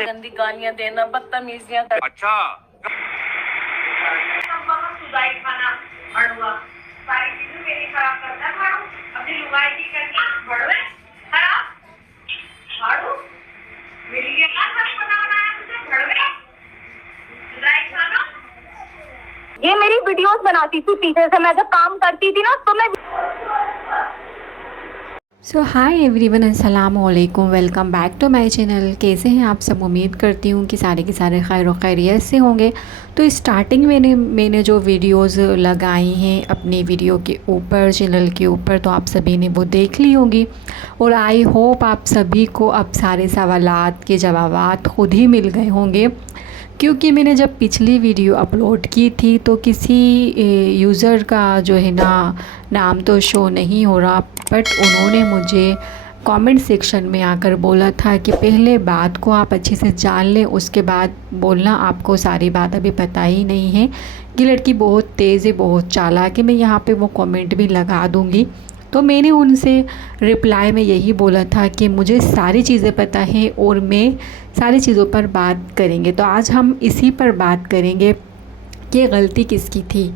गंदी गालियां देना, बदतमीजियां कर। अच्छा सुदाई खाना बढ़ुआ सारी चीजें मेरी खराब करता है। भाड़ू अपनी लुगाई की करके बढ़वे खराब भाड़ू मेरी लिए क्या खाना बनाया तुझे बढ़वे सुदाई खाना। ये मेरी वीडियोस बनाती थी पीछे से, मैं जब काम करती थी ना तो मैं सो हाय एवरीवन, अस्सलाम वालेकुम, welcome back to my channel. कैसे हैं आप सब? उम्मीद करती हूँ कि सारे के सारे खैर व खैरियत से होंगे। तो स्टार्टिंग में मैंने जो वीडियोस लगाई हैं अपनी वीडियो के ऊपर, चैनल के ऊपर, तो आप सभी ने वो देख ली होगी और आई होप आप सभी को अब सारे सवालात के जवाबात खुद ही मिल गए होंगे, क्योंकि मैंने जब पिछली वीडियो अपलोड की थी तो किसी यूज़र का जो है नाम तो शो नहीं हो रहा, बट उन्होंने मुझे कमेंट सेक्शन में आकर बोला था कि पहले बात को आप अच्छे से जान लें, उसके बाद बोलना, आपको सारी बात अभी पता ही नहीं है। कि लड़की बहुत तेज़ है, बहुत चालाक है। मैं यहाँ पे वो कमेंट भी लगा दूँगी। तो मैंने उनसे रिप्लाई में यही बोला था कि मुझे सारी चीज़ें पता हैं और मैं सारी चीज़ों पर बात करेंगे। तो आज हम इसी पर बात करेंगे कि गलती किसकी थी।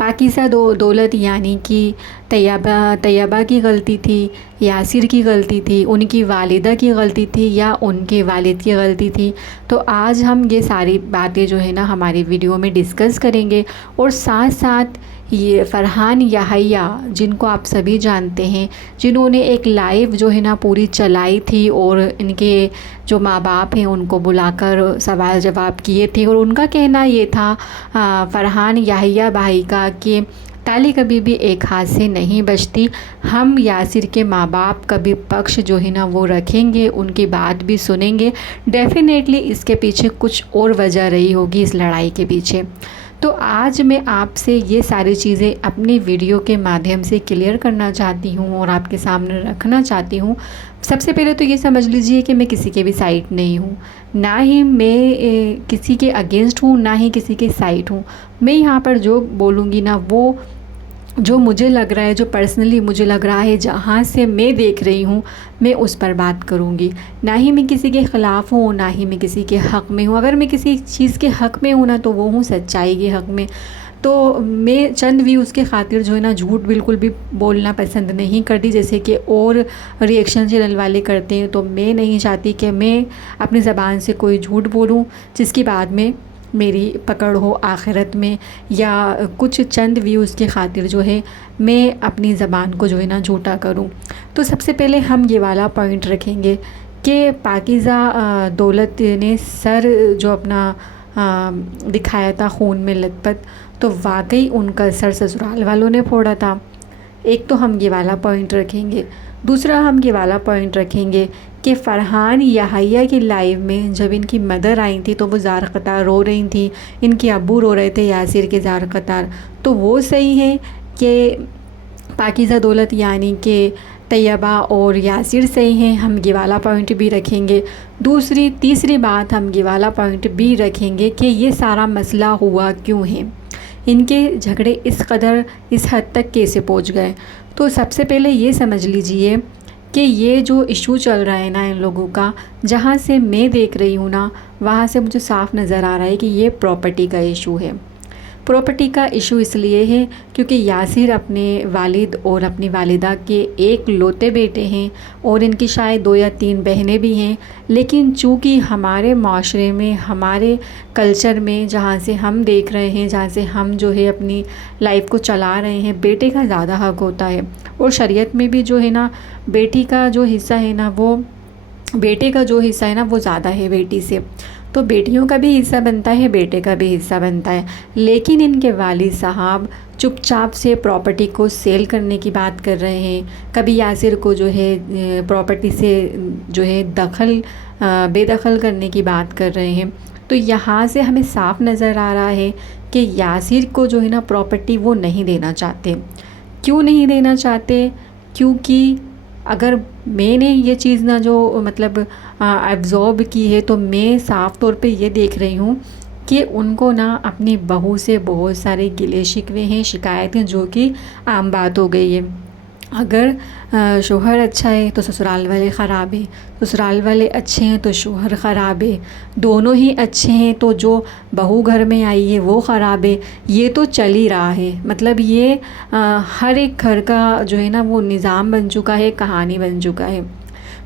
पाकीज़ा दौलत यानी कि तैयबा की गलती थी, यासिर की गलती थी, उनकी वालिदा की गलती थी, या उनके वालिद की गलती थी। तो आज हम ये सारी बातें जो है हमारी वीडियो में डिस्कस करेंगे। और साथ साथ ये फ़रहान याहिया, जिनको आप सभी जानते हैं, जिन्होंने एक लाइव जो है पूरी चलाई थी और इनके जो माँ बाप हैं उनको बुलाकर सवाल जवाब किए थे। और उनका कहना ये था फ़रहान याहिया भाई का कि ताली कभी भी एक हाथ से नहीं बचती। हम यासिर के माँ बाप का भी पक्ष जो है वो रखेंगे, उनकी बात भी सुनेंगे। डेफ़िनेटली इसके पीछे कुछ और वजह रही होगी इस लड़ाई के पीछे। तो आज मैं आपसे ये सारी चीज़ें अपनी वीडियो के माध्यम से क्लियर करना चाहती हूँ और आपके सामने रखना चाहती हूँ। सबसे पहले तो ये समझ लीजिए कि मैं किसी के भी साइड नहीं हूँ, ना ही मैं किसी के अगेंस्ट हूँ, ना ही किसी के साइड हूँ। मैं यहाँ पर जो बोलूँगी ना, वो जो मुझे लग रहा है, जो पर्सनली मुझे लग रहा है, जहाँ से मैं देख रही हूँ, मैं उस पर बात करूँगी। ना ही मैं किसी के ख़िलाफ़ हूँ, ना ही मैं किसी के हक़ में हूँ। अगर मैं किसी चीज़ के हक़ में हूँ ना, तो वो हूँ सच्चाई के हक़ में। तो मैं चंद व्यूज़ के खातिर जो है झूठ बिल्कुल भी बोलना पसंद नहीं करती, जैसे कि और रिएक्शन चैनल वाले करते हैं। तो मैं नहीं चाहती कि मैं अपनी ज़बान से कोई झूठ बोलूँ जिसकी बाद में मेरी पकड़ हो आखिरत में, या कुछ चंद व्यूज़ के खातिर जो है मैं अपनी ज़बान को जो है झूठा करूं। तो सबसे पहले हम ये वाला पॉइंट रखेंगे कि पाकीज़ा दौलत ने सर जो अपना दिखाया था खून में लथपथ, तो वाकई उनका सर ससुराल वालों ने फोड़ा था। एक तो हम ये वाला पॉइंट रखेंगे। दूसरा हम ये वाला पॉइंट रखेंगे कि फ़रहान याहिया की लाइव में जब इनकी मदर आई थी तो वो ज़ार क़तार रो रही थी, इनके अब्बू रो रहे थे यासिर के ज़ार क़तार। तो वो सही है कि पाकीज़ा दौलत यानी कि तैयबा और यासिर सही हैं, हम ये वाला पॉइंट भी रखेंगे। तीसरी बात हम ये वाला पॉइंट भी रखेंगे कि ये सारा मसला हुआ क्यों है, इनके झगड़े इस कदर इस हद तक कैसे पहुंच गए। तो सबसे पहले ये समझ लीजिए कि ये जो इशू चल रहा है ना इन लोगों का, जहाँ से मैं देख रही हूँ ना, वहाँ से मुझे साफ़ नज़र आ रहा है कि ये प्रॉपर्टी का इशू है। प्रॉपर्टी का इशू इसलिए है क्योंकि यासिर अपने वालिद और अपनी वालिदा के एक लौते बेटे हैं और इनकी शायद 2 या 3 बहनें भी हैं। लेकिन चूँकि हमारे माशरे में, हमारे कल्चर में, जहाँ से हम देख रहे हैं, जहाँ से हम जो है अपनी लाइफ को चला रहे हैं, बेटे का ज़्यादा हक़ होता है। और शरीयत में भी जो है ना, बेटी का जो हिस्सा है ना, वो बेटे का जो हिस्सा है ना वो ज़्यादा है बेटी से। तो बेटियों का भी हिस्सा बनता है, बेटे का भी हिस्सा बनता है। लेकिन इनके वालिद साहब चुपचाप से प्रॉपर्टी को सेल करने की बात कर रहे हैं। कभी यासिर को जो है प्रॉपर्टी से जो है बेदखल करने की बात कर रहे हैं। तो यहाँ से हमें साफ नज़र आ रहा है कि यासिर को जो है ना प्रॉपर्टी वो नहीं देना चाहते। क्यों नहीं देना चाहते? क्योंकि अगर मैंने ये चीज़ ना जो मतलब एब्ज़ॉर्ब की है, तो मैं साफ़ तौर पे ये देख रही हूँ कि उनको ना अपनी बहू से बहुत सारे गिले शिकवे हैं, शिकायतें, जो कि आम बात हो गई है। अगर शोहर अच्छा है तो ससुराल वाले ख़राब है, ससुराल वाले अच्छे हैं तो शोहर ख़राब है, दोनों ही अच्छे हैं तो जो बहू घर में आई है वो ख़राब है। ये तो चल ही रहा है, मतलब ये हर एक घर का जो है ना वो निज़ाम बन चुका है, कहानी बन चुका है।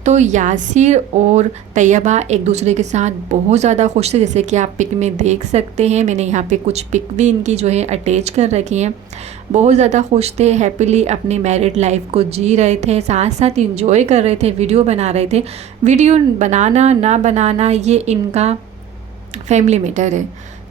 तो यासिर और तैयबा एक दूसरे के साथ बहुत ज़्यादा खुश थे, जैसे कि आप पिक में देख सकते हैं। मैंने यहाँ पे कुछ पिक भी इनकी जो है अटैच कर रखी हैं। बहुत ज़्यादा खुश थे, हैप्पीली अपनी मैरिड लाइफ को जी रहे थे, साथ साथ इंजॉय कर रहे थे, वीडियो बना रहे थे। वीडियो बनाना ना बनाना ये इनका फैमिली मैटर है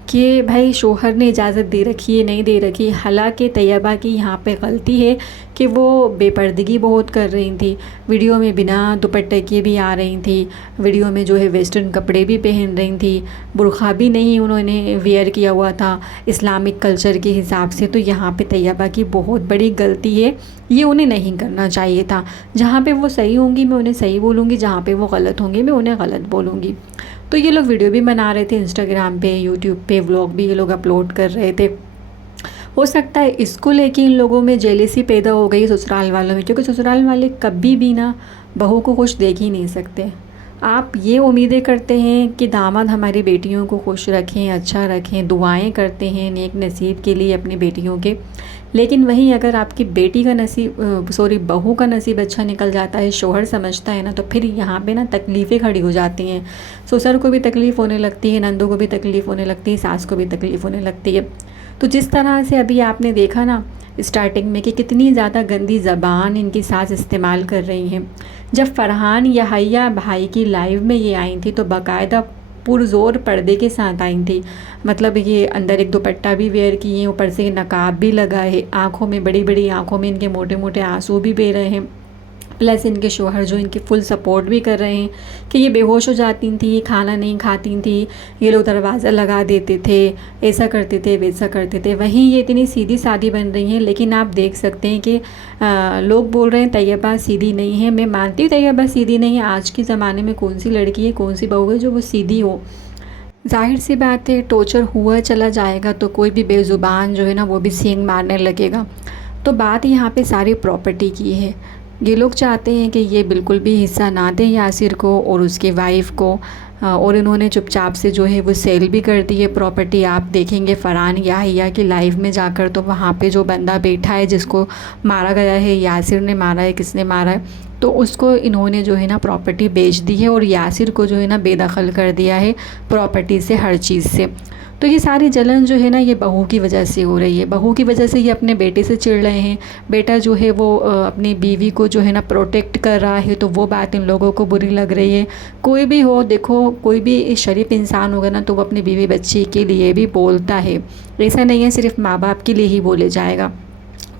कि भाई शोहर ने इजाज़त दे रखी है नहीं दे रखी। हालांकि तैयबा की यहाँ पे गलती है कि वो बेपर्दगी बहुत कर रही थी, वीडियो में बिना दुपट्टे के भी आ रही थी, वीडियो में जो है वेस्टर्न कपड़े भी पहन रही थी, बुर्खा भी नहीं उन्होंने वेयर किया हुआ था इस्लामिक कल्चर के हिसाब से। तो यहाँ पे तैयबा की बहुत बड़ी गलती है, ये उन्हें नहीं करना चाहिए था। जहाँ पे वो सही होंगी मैं उन्हें सही बोलूँगी, जहाँ पे वो गलत होंगी मैं उन्हें गलत बोलूँगी। तो ये लोग वीडियो भी बना रहे थे, इंस्टाग्राम पे यूट्यूब पे व्लॉग भी ये लोग अपलोड कर रहे थे। हो सकता है इसको लेके इन लोगों में जेलेसी पैदा हो गई ससुराल वालों में, क्योंकि ससुराल वाले कभी भी ना बहू को खुश देख ही नहीं सकते। आप ये उम्मीदें करते हैं कि दामाद हमारी बेटियों को खुश रखें, अच्छा रखें, दुआएं करते हैं नेक नसीब के लिए अपनी बेटियों के, लेकिन वहीं अगर आपकी बेटी का नसीब बहू का नसीब अच्छा निकल जाता है, शोहर समझता है ना, तो फिर यहाँ पे ना तकलीफ़ें खड़ी हो जाती हैं। ससुर को भी तकलीफ़ होने लगती है, नंदों को भी तकलीफ़ होने लगती है, सास को भी तकलीफ़ होने लगती है। तो जिस तरह से अभी आपने देखा ना स्टार्टिंग में कि कितनी ज़्यादा गंदी ज़बान इनकी सास इस्तेमाल कर रही हैं। जब फ़रहान यहया भाई की लाइव में ये आई थी तो बाकायदा पुरज़ोर पर्दे के साथ आई थी, मतलब ये अंदर एक दुपट्टा भी वेयर किए, ऊपर से नकाब भी लगा है, आँखों में बड़ी बड़ी आँखों में इनके मोटे मोटे आंसू भी बह रहे हैं, प्लस इनके शोहर जो इनकी फुल सपोर्ट भी कर रहे हैं कि ये बेहोश हो जाती थी, खाना नहीं खाती थी, ये लोग दरवाज़ा लगा देते थे, ऐसा करते थे वैसा करते थे। वहीं ये इतनी सीधी सादी बन रही हैं, लेकिन आप देख सकते हैं कि लोग बोल रहे हैं तैयबा सीधी नहीं है। मैं मानती हूँ तैयबा सीधी नहीं है, आज के ज़माने में कौन सी लड़की है, कौन सी बहू है जो वो सीधी हो। जाहिर सी बात है टॉर्चर हुआ चला जाएगा तो कोई भी बेज़ुबान जो है ना वो भी सींग मारने लगेगा। तो बात यहाँ पे सारी प्रॉपर्टी की है। ये लोग चाहते हैं कि ये बिल्कुल भी हिस्सा ना दें यासिर को और उसके वाइफ को, और इन्होंने चुपचाप से जो है वो सेल भी कर दी है प्रॉपर्टी। आप देखेंगे फ़रहान यहया की लाइव में जाकर तो वहाँ पे जो बंदा बैठा है जिसको मारा गया है, यासिर ने मारा है, किसने मारा है, तो उसको इन्होंने जो है ना प्रॉपर्टी बेच दी है और यासिर को जो है ना बेदखल कर दिया है प्रॉपर्टी से, हर चीज़ से। तो ये सारी जलन जो है ना ये बहू की वजह से हो रही है। बहू की वजह से ये अपने बेटे से चिढ़ रहे हैं। बेटा जो है वो अपनी बीवी को जो है ना प्रोटेक्ट कर रहा है, तो वो बात इन लोगों को बुरी लग रही है। कोई भी हो, देखो कोई भी शरीफ इंसान होगा ना तो वो अपनी बीवी बच्ची के लिए भी बोलता है, ऐसा नहीं है सिर्फ माँ बाप के लिए ही बोले जाएगा।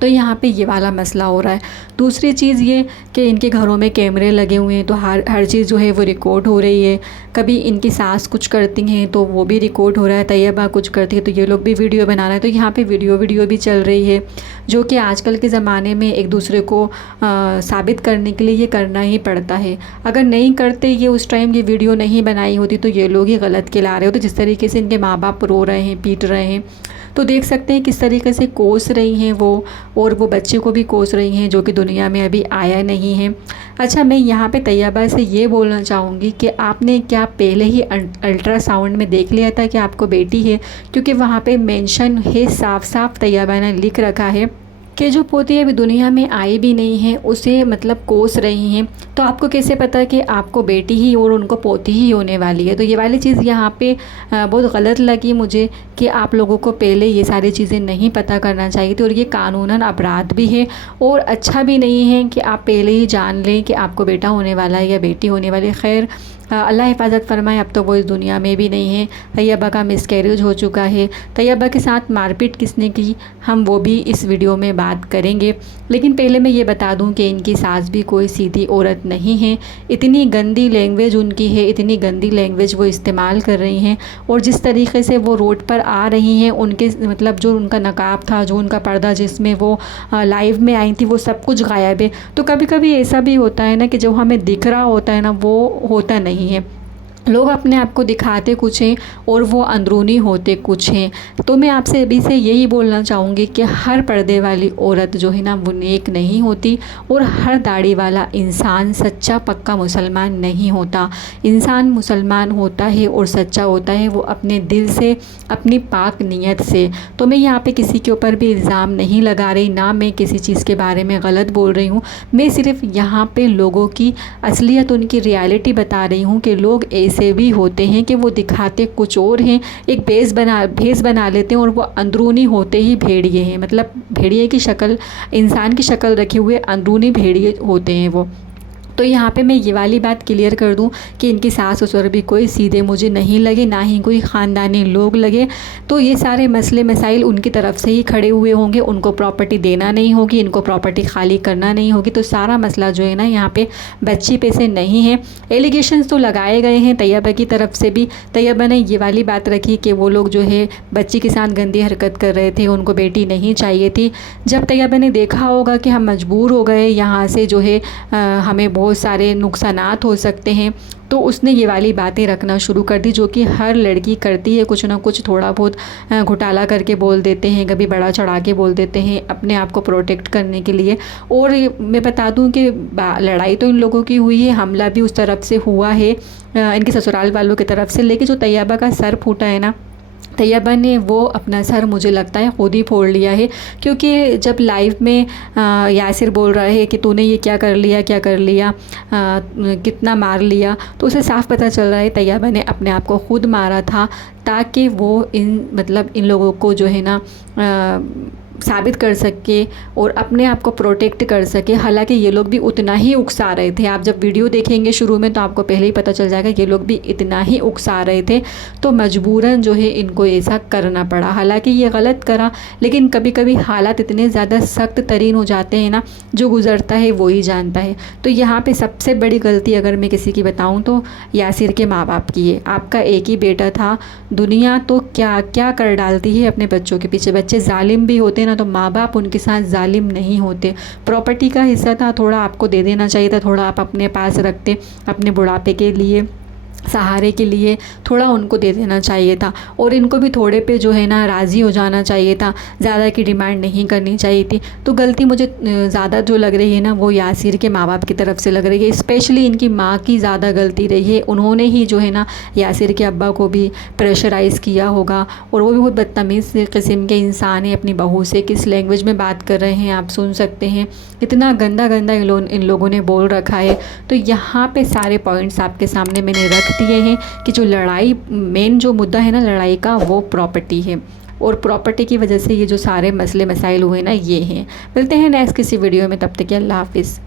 तो यहाँ पे ये वाला मसला हो रहा है। दूसरी चीज़ ये कि इनके घरों में कैमरे लगे हुए हैं तो हर चीज़ जो है वो रिकॉर्ड हो रही है। कभी इनकी सास कुछ करती हैं तो वो भी रिकॉर्ड हो रहा है, तैयबा कुछ करती है तो ये लोग भी वीडियो बना रहे हैं। तो यहाँ पे वीडियो भी चल रही है, जो कि आजकल के ज़माने में एक दूसरे को साबित करने के लिए ये करना ही पड़ता है। अगर नहीं करते ये उस टाइम ये वीडियो नहीं बनाई होती तो ये लोग ही गलत खिला रहे होते। जिस तरीके से इनके माँ बाप रो रहे हैं, पीट रहे हैं, तो देख सकते हैं किस तरीके से कोस रही हैं वो, और वो बच्चे को भी कोस रही हैं जो कि दुनिया में अभी आया नहीं है। अच्छा, मैं यहाँ पे तैयबा से ये बोलना चाहूँगी कि आपने क्या पहले ही अल्ट्रासाउंड में देख लिया था कि आपको बेटी है? क्योंकि वहाँ पे मेंशन है, साफ साफ तैयबा ने लिख रखा है कि जो पोती अभी दुनिया में आई भी नहीं है उसे मतलब कोस रही हैं। तो आपको कैसे पता कि आपको बेटी ही और उनको पोती ही होने वाली है? तो ये वाली चीज़ यहाँ पे बहुत गलत लगी मुझे कि आप लोगों को पहले ये सारी चीज़ें नहीं पता करना चाहिए थी, और ये कानूनन अपराध भी है और अच्छा भी नहीं है कि आप पहले ही जान लें कि आपको बेटा होने वाला है या बेटी होने वाली है। खैर अल्लाह हिफाजत फरमाए, अब तो वो इस दुनिया में भी नहीं है। तैयबा का मिसकैरेज हो चुका है। तैयबा के साथ मारपीट किसने की हम वो भी इस वीडियो में बात करेंगे, लेकिन पहले मैं ये बता दूं कि इनकी सास भी कोई सीधी औरत नहीं है। इतनी गंदी लैंग्वेज उनकी है, इतनी गंदी लैंग्वेज वो इस्तेमाल कर रही हैं, और जिस तरीके से वो रोड पर आ रही हैं, उनके मतलब जो उनका नकाब था, जो उनका पर्दा जिसमें वो लाइव में आई थी, वो सब कुछ गायब है। तो कभी कभी ऐसा भी होता है ना कि जो हमें दिख रहा होता है ना वो होता नहीं है। लोग अपने आप को दिखाते कुछ हैं और वो अंदरूनी होते कुछ हैं। तो मैं आपसे अभी से यही बोलना चाहूँगी कि हर पर्दे वाली औरत जो है ना वो नेक नहीं होती, और हर दाढ़ी वाला इंसान सच्चा पक्का मुसलमान नहीं होता। इंसान मुसलमान होता है और सच्चा होता है वो अपने दिल से, अपनी पाक नीयत से। तो मैं यहाँ पे किसी के ऊपर भी इल्ज़ाम नहीं लगा रही, ना मैं किसी चीज़ के बारे में गलत बोल रही हूँ। मैं सिर्फ़ यहाँ पे लोगों की असलियत, उनकी रियलिटी बता रही हूँ कि लोग ऐसे भी होते हैं कि वो दिखाते कुछ और हैं, एक भेस बना लेते हैं और वो अंदरूनी होते ही भेड़िए हैं। मतलब भेड़िए की शक्ल, इंसान की शक्ल रखे हुए अंदरूनी भेड़िए होते हैं वो। तो यहाँ पे मैं ये वाली बात क्लियर कर दूँ कि इनकी सास ससुर भी कोई सीधे मुझे नहीं लगे, ना ही कोई ख़ानदानी लोग लगे। तो ये सारे मसले मसाइल उनकी तरफ से ही खड़े हुए होंगे। उनको प्रॉपर्टी देना नहीं होगी, इनको प्रॉपर्टी खाली करना नहीं होगी। तो सारा मसला जो है ना यहाँ पे बच्ची पे से नहीं है। एलिगेशंस तो लगाए गए हैं तैयबा की तरफ से भी। तैयबा ने ये वाली बात रखी कि वो लोग जो है बच्ची के साथ गंदी हरकत कर रहे थे, उनको बेटी नहीं चाहिए थी। जब तैयबा ने देखा होगा कि हम मजबूर हो गए यहाँ से, जो है हमें बहुत सारे नुकसानात हो सकते हैं, तो उसने ये वाली बातें रखना शुरू कर दी, जो कि हर लड़की करती है। कुछ ना कुछ थोड़ा बहुत घोटाला करके बोल देते हैं, कभी बड़ा चढ़ा के बोल देते हैं अपने आप को प्रोटेक्ट करने के लिए। और मैं बता दूं कि लड़ाई तो इन लोगों की हुई है, हमला भी उस तरफ से हुआ है, इनके ससुराल वालों की तरफ से। लेकिन जो तैयबा का सर फूटा है ना, तैयबा ने वो अपना सर मुझे लगता है खुद ही फोड़ लिया है। क्योंकि जब लाइव में यासिर बोल रहा है कि तूने ये क्या कर लिया, क्या कर लिया, कितना मार लिया, तो उसे साफ पता चल रहा है तैयबा ने अपने आप को खुद मारा था, ताकि वो इन लोगों को जो है ना साबित कर सके और अपने आप को प्रोटेक्ट कर सके। हालांकि ये लोग भी उतना ही उकसा रहे थे। आप जब वीडियो देखेंगे शुरू में तो आपको पहले ही पता चल जाएगा ये लोग भी इतना ही उकसा रहे थे। तो मजबूरन जो है इनको ऐसा करना पड़ा। हालांकि ये गलत करा, लेकिन कभी कभी हालात इतने ज़्यादा सख्त तरीन हो जाते हैं ना, जो गुज़रता है वो ही जानता है। तो यहाँ पर सबसे बड़ी गलती अगर मैं किसी की बताऊँ तो यासिर के माँ बाप की है। आपका एक ही बेटा था, दुनिया तो क्या क्या कर डालती है अपने बच्चों के पीछे। बच्चे जालिम भी होते हैं तो माँ बाप उनके साथ जालिम नहीं होते। प्रॉपर्टी का हिस्सा था, थोड़ा आपको दे देना चाहिए था, थोड़ा आप अपने पास रखते, अपने बुढ़ापे के लिए, सहारे के लिए थोड़ा उनको दे देना चाहिए था। और इनको भी थोड़े पे जो है ना राज़ी हो जाना चाहिए था, ज़्यादा की डिमांड नहीं करनी चाहिए थी। तो गलती मुझे ज़्यादा जो लग रही है ना वो यासिर के माँ बाप की तरफ से लग रही है। स्पेशली इनकी माँ की ज़्यादा गलती रही है। उन्होंने ही जो है ना यासिर के अब्बा को भी प्रेशराइज़ किया होगा। और वो भी बहुत बदतमीज़ किस्म के इंसान है। अपनी बहू से किस लैंग्वेज में बात कर रहे हैं आप सुन सकते हैं। इतना गंदा गंदा इन लोगों ने बोल रखा है। तो यहाँ पे सारे पॉइंट्स आपके सामने मैंने रख दिए हैं कि जो लड़ाई, मेन जो मुद्दा है ना लड़ाई का, वो प्रॉपर्टी है। और प्रॉपर्टी की वजह से ये जो सारे मसले मसाइल हुए ना ये हैं। मिलते हैं नेक्स्ट किसी वीडियो में, तब तक के अल्लाह हाफिज़।